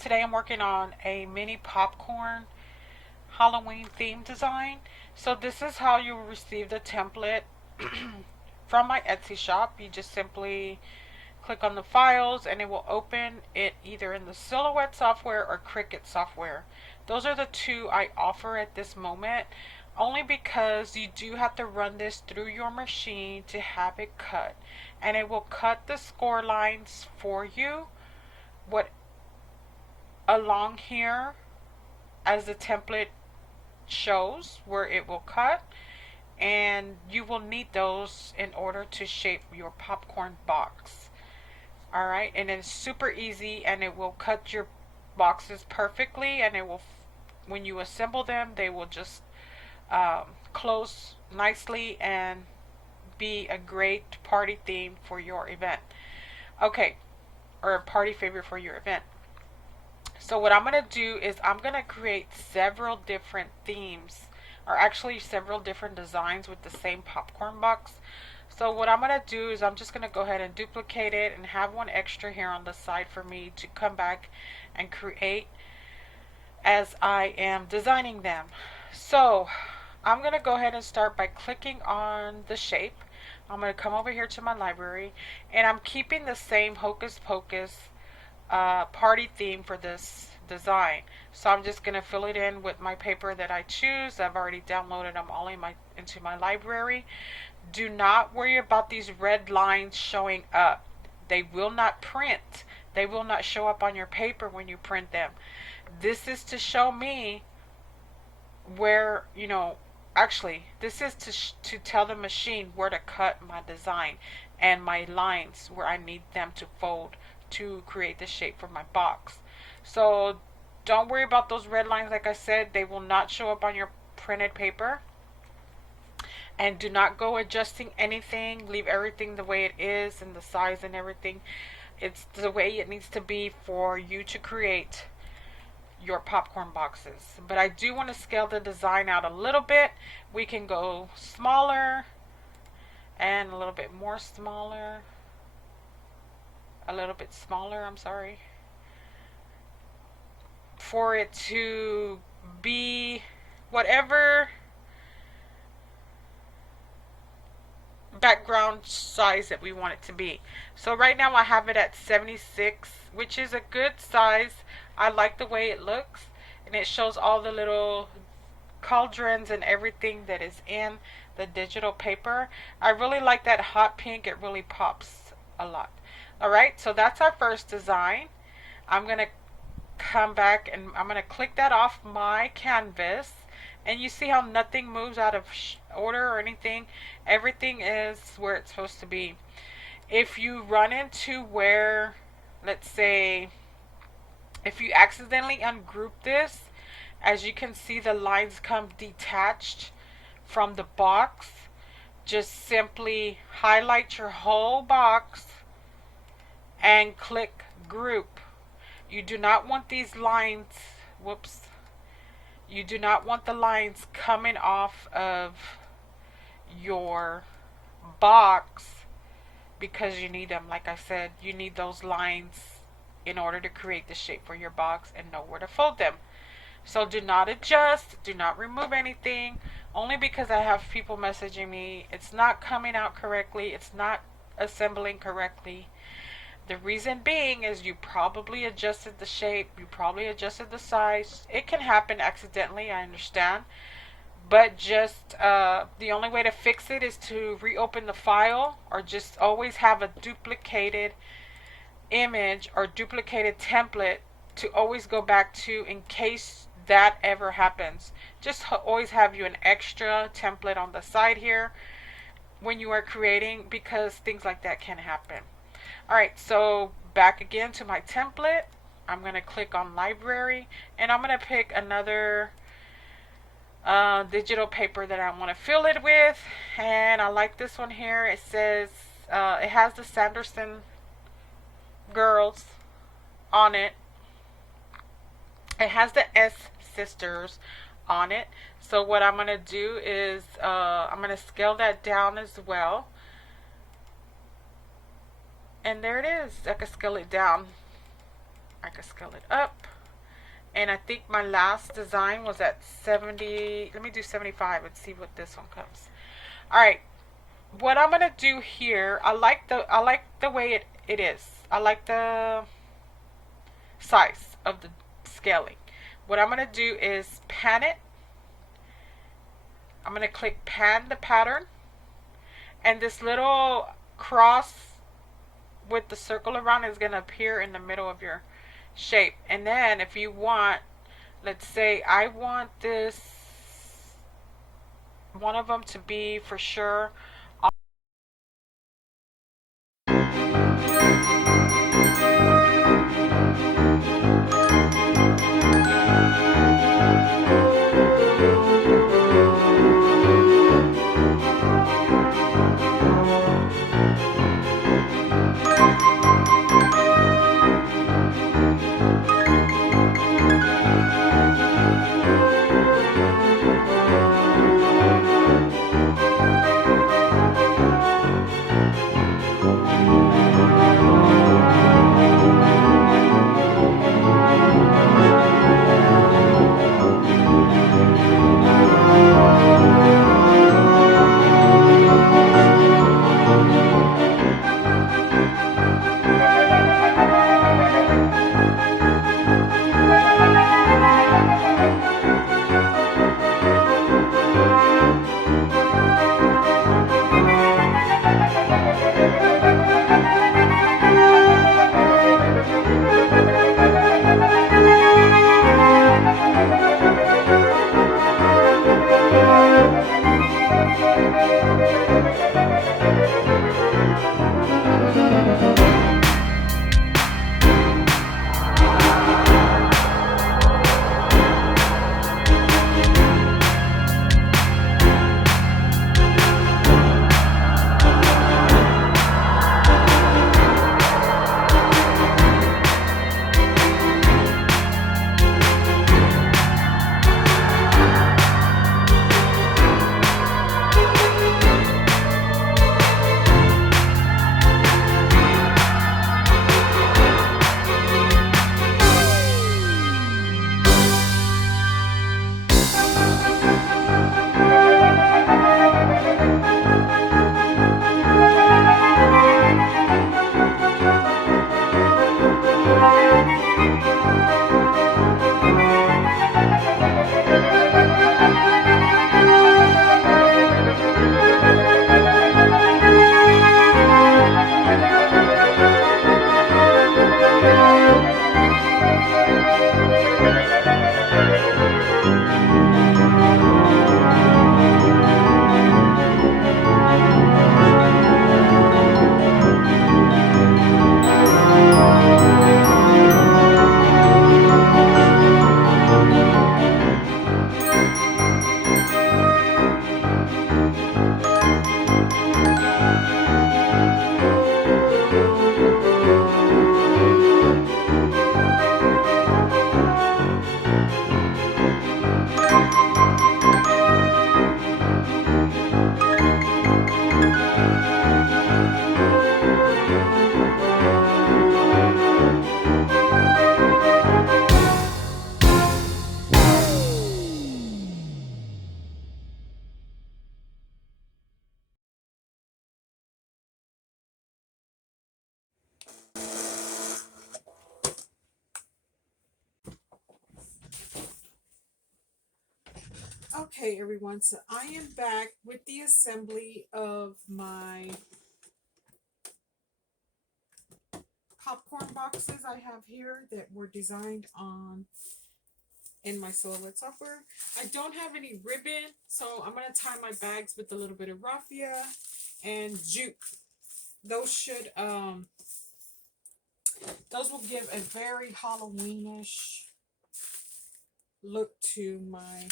Today I'm working on a mini popcorn Halloween theme design. So this is how you will receive the template from my Etsy shop. You just simply click on the files and it will open it either in the Silhouette software or Cricut software. Those are the two I offer at this moment, only because you do have to run this through your machine to have it cut, and it will cut the score lines for you what along here as the template shows where it will cut, and you will need those in order to shape your popcorn box. Alright, and it's super easy, and it will cut your boxes perfectly, and it will, when you assemble them, they will just close nicely and be a great party theme for your event. Okay, or a party favorite for your event. So what I'm going to do is I'm going to create several different themes, or actually several different designs with the same popcorn box. So what I'm going to do is I'm just going to go ahead and duplicate it and have one extra here on the side for me to come back and create as I am designing them. So I'm going to go ahead and start by clicking on the shape. I'm going to come over here to my library, and I'm keeping the same Hocus Pocus party theme for this design. So I'm just going to fill it in with my paper that I choose. I've already downloaded them all into my library. Do not worry about these red lines showing up. They will not print. They will not show up on your paper when you print them. This is to show me where, actually, this is to tell the machine where to cut my design and my lines where I need them to fold to create the shape for my box. So don't worry about those red lines. Like I said, they will not show up on your printed paper. And do not go adjusting anything. Leave everything the way it is, and the size and everything. It's the way it needs to be for you to create your popcorn boxes. But I do want to scale the design out a little bit. We can go smaller and a little bit more smaller. A little bit smaller, I'm sorry. For it to be whatever background size that we want it to be. So right now I have it at 76, which is a good size. I like the way it looks, and it shows all the little cauldrons and everything that is in the digital paper. I really like that hot pink. It really pops a lot. Alright, so that's our first design. I'm going to come back and I'm going to click that off my canvas. And you see how nothing moves out of order or anything. Everything is where it's supposed to be. If you run into where, let's say, if you accidentally ungroup this, as you can see the lines come detached from the box, just simply highlight your whole box and click group. You do not want these lines, whoops, you do not want the lines coming off of your box, because you need them. Like I said, you need those lines in order to create the shape for your box and know where to fold them. So do not adjust, do not remove anything, only because I have people messaging me, it's not coming out correctly, it's not assembling correctly. The reason being is you probably adjusted the shape, you probably adjusted the size. It can happen accidentally, I understand. But just the only way to fix it is to reopen the file, or just always have a duplicated image or duplicated template to always go back to in case that ever happens. Just always have you an extra template on the side here when you are creating, because things like that can happen. Alright, so back again to my template. I'm going to click on library, and I'm going to pick another digital paper that I want to fill it with. And I like this one here. It says, it has the Sanderson girls on it. It has the S sisters on it. So what I'm going to do is I'm going to scale that down as well. And there it is. I can scale it down. I can scale it up. And I think my last design was at 70. Let me do 75 and see what this one comes. All right. What I'm gonna do here, I like the way it is. I like the size of the scaling. What I'm gonna do is pan it. I'm gonna click pan the pattern, and this little cross with the circle around is gonna appear in the middle of your shape. And then if you want, let's say I want this one of them to be for sure. Okay, everyone, so I am back with the assembly of my popcorn boxes I have here that were designed on in my Silhouette software. I don't have any ribbon, so I'm going to tie my bags with a little bit of raffia and jute. Those should, those will give a very Halloweenish look to my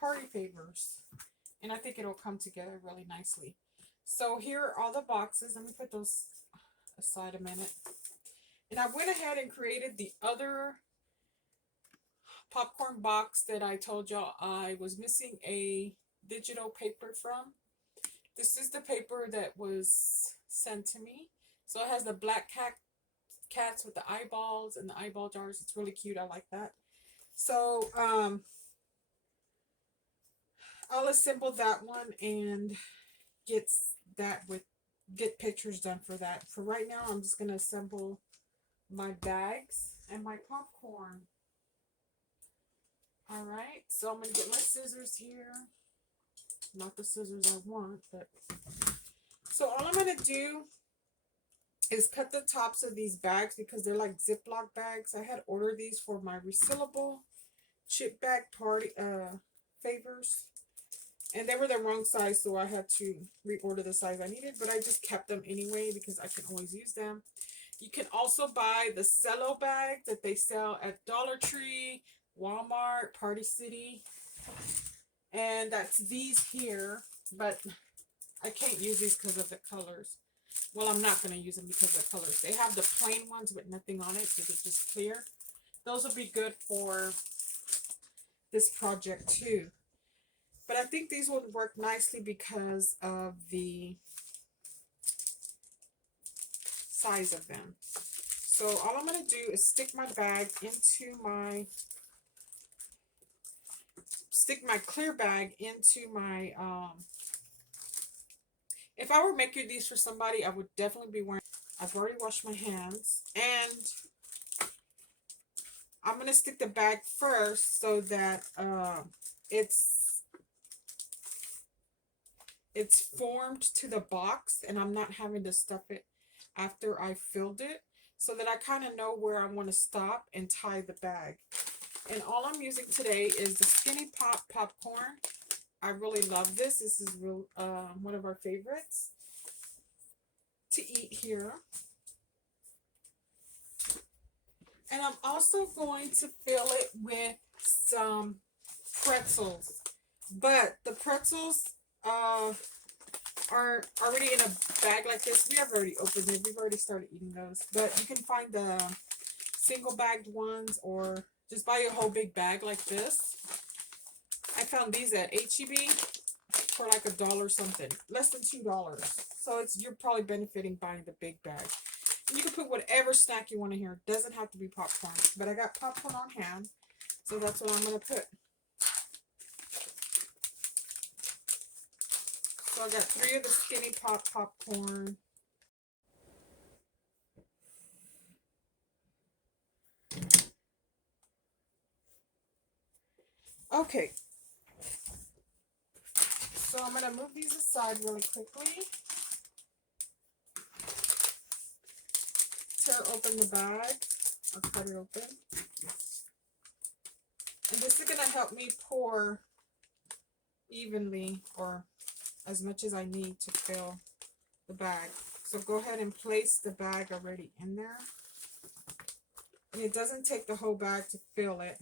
party favors. And I think it'll come together really nicely. So here are all the boxes. Let me put those aside a minute. And I went ahead and created the other popcorn box that I told y'all I was missing a digital paper from. This is the paper that was sent to me. So it has the black cats with the eyeballs and the eyeball jars. It's really cute. I like that. So I'll assemble that one and get that with get pictures done for that. For right now, I'm just gonna assemble my bags and my popcorn. All right, so I'm gonna get my scissors here. Not the scissors I want, but so all I'm gonna do is cut the tops of these bags because they're like Ziploc bags. I had ordered these for my resealable chip bag party favors. And they were the wrong size, so I had to reorder the size I needed, but I just kept them anyway because I can always use them. You can also buy the cello bag that they sell at Dollar Tree, Walmart, Party City. And that's these here, but I can't use these because of the colors. Well, I'm not going to use them because of the colors. They have the plain ones with nothing on it, so they're just clear. Those will be good for this project too. But I think these would work nicely because of the size of them. So all I'm going to do is stick my clear bag into my, if I were making these for somebody, I would definitely be wearing, I've already washed my hands, and I'm going to stick the bag first so that it's formed to the box and I'm not having to stuff it after I filled it, so that I kind of know where I want to stop and tie the bag. And all I'm using today is the Skinny Pop popcorn. I really love this. This is real one of our favorites to eat here. And I'm also going to fill it with some pretzels. But the pretzels are already in a bag like this. We have already opened it. We've already started eating those. But you can find the single bagged ones or just buy a whole big bag like this. I found these at H-E-B for like $1 something. Less than $2. So you're probably benefiting buying the big bag. And you can put whatever snack you want in here. It doesn't have to be popcorn. But I got popcorn on hand. So that's what I'm going to put. So I got 3 of the Skinny Pop popcorn. Okay. So I'm going to move these aside really quickly. Tear open the bag. I'll cut it open. And this is going to help me pour evenly or as much as I need to fill the bag. So go ahead and place the bag already in there. And it doesn't take the whole bag to fill it.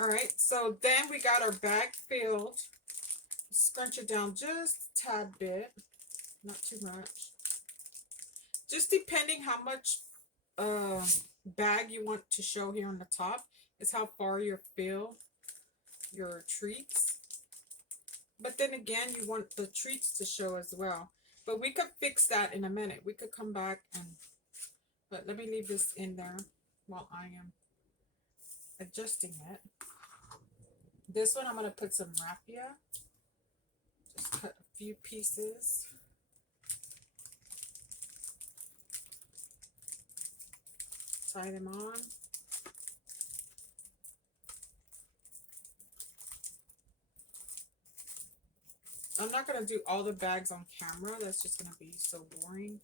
Alright, so then we got our bag filled. Scrunch it down just a tad bit. Not too much. Just depending how much bag you want to show here on the top is how far you fill your treats. But then again, you want the treats to show as well. But we could fix that in a minute. We could come back and, but let me leave this in there while I am adjusting it. This one I'm going to put some raffia. Just cut a few pieces. Tie them on. I'm not going to do all the bags on camera. That's just going to be so boring.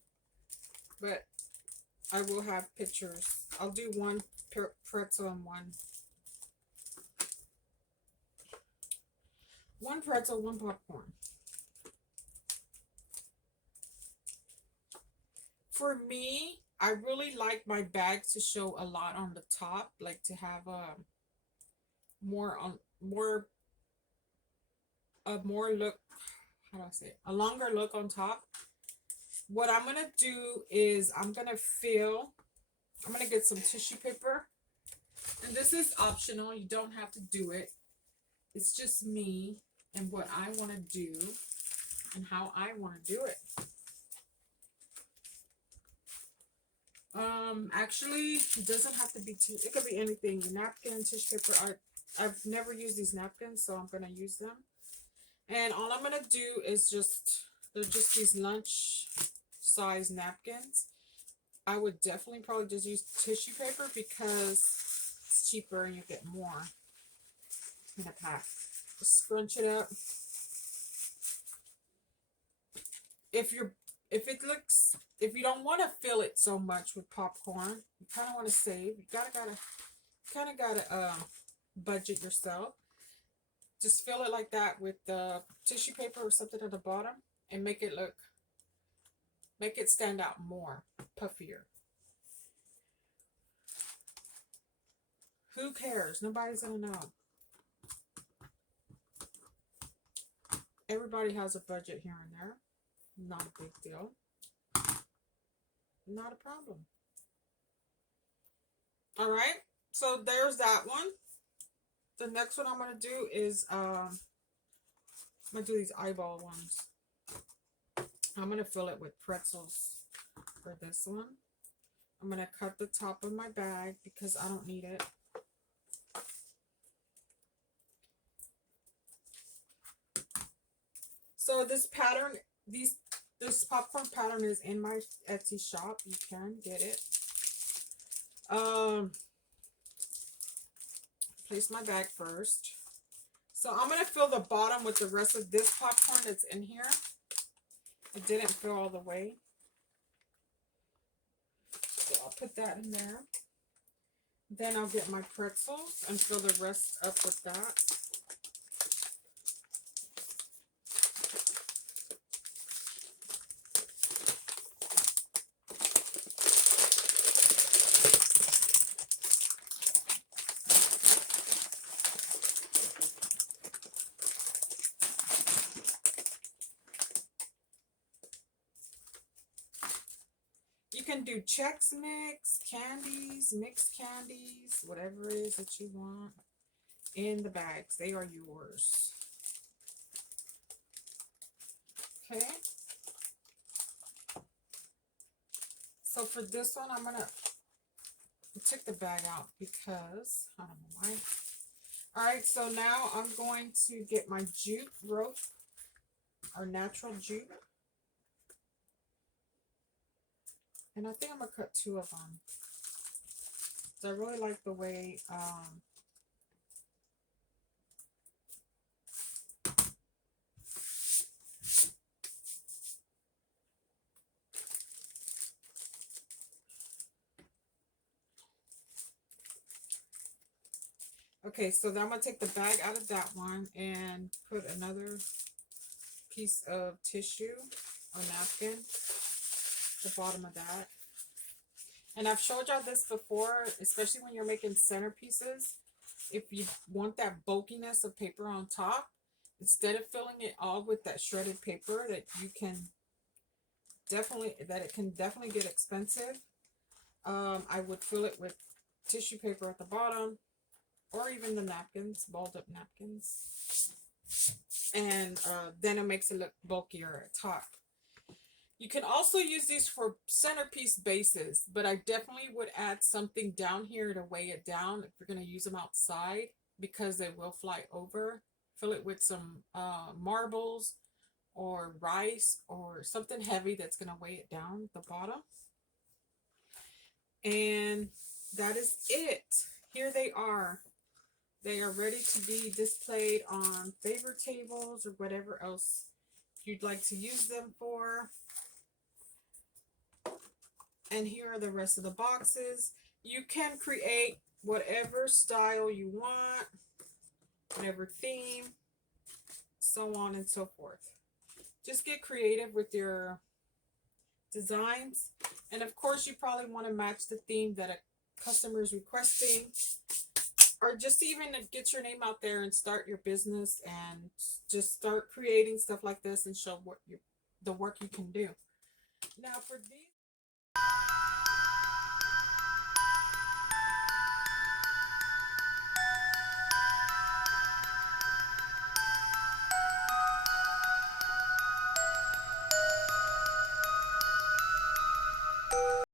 But I will have pictures. I'll do one pretzel and one pretzel, one popcorn. For me, I really like my bags to show a lot on the top, like to have a more look, how do I say it? A longer look on top. What I'm going to do is I'm going to get some tissue paper. And this is optional. You don't have to do it. It's just me and what I want to do and how I want to do it. Actually, it doesn't have to be it could be anything. Napkin, tissue paper. I've never used these napkins, so I'm gonna use them. And all I'm gonna do is they're just these lunch size napkins. I would definitely probably just use tissue paper because it's cheaper and you get more in a pack. Just scrunch it up. If you're if you don't want to fill it so much with popcorn, you kind of want to save. You gotta budget yourself. Just fill it like that with the tissue paper or something at the bottom and make it stand out more, puffier. Who cares? Nobody's gonna know. Everybody has a budget here and there. Not a big deal. Not a problem. All right. So there's that one. The next one I'm gonna do is I'm gonna do these eyeball ones. I'm gonna fill it with pretzels for this one. I'm gonna cut the top of my bag because I don't need it. So this pattern, this popcorn pattern is in my Etsy shop. You can get it. Place my bag first. So I'm gonna fill the bottom with the rest of this popcorn that's in here. It didn't fill all the way. So I'll put that in there. Then I'll get my pretzels and fill the rest up with that. You can do Chex Mix, candies, mixed candies, whatever it is that you want in the bags. They are yours. Okay. So for this one, I'm going to take the bag out because I don't know why. All right, so now I'm going to get my jute rope, our natural jute. And I think I'm going to cut 2 of them. So I really like the way okay, so then I'm going to take the bag out of that one and put another piece of tissue or napkin at the bottom of that. And I've showed y'all this before, especially when you're making centerpieces. If you want that bulkiness of paper on top, instead of filling it all with that shredded paper that it can definitely get expensive, I would fill it with tissue paper at the bottom, or even the napkins, balled up napkins. And then it makes it look bulkier at top. You can also use these for centerpiece bases, but I definitely would add something down here to weigh it down if you're going to use them outside, because they will fly over. Fill it with some marbles or rice or something heavy that's going to weigh it down at the bottom. And that is it. Here they are. They are ready to be displayed on favor tables or whatever else you'd like to use them for. And here are the rest of the boxes. You can create whatever style you want, whatever theme, so on and so forth. Just get creative with your designs. And of course, you probably want to match the theme that a customer is requesting, or just even get your name out there and start your business and just start creating stuff like this and show the work you can do. Now for these,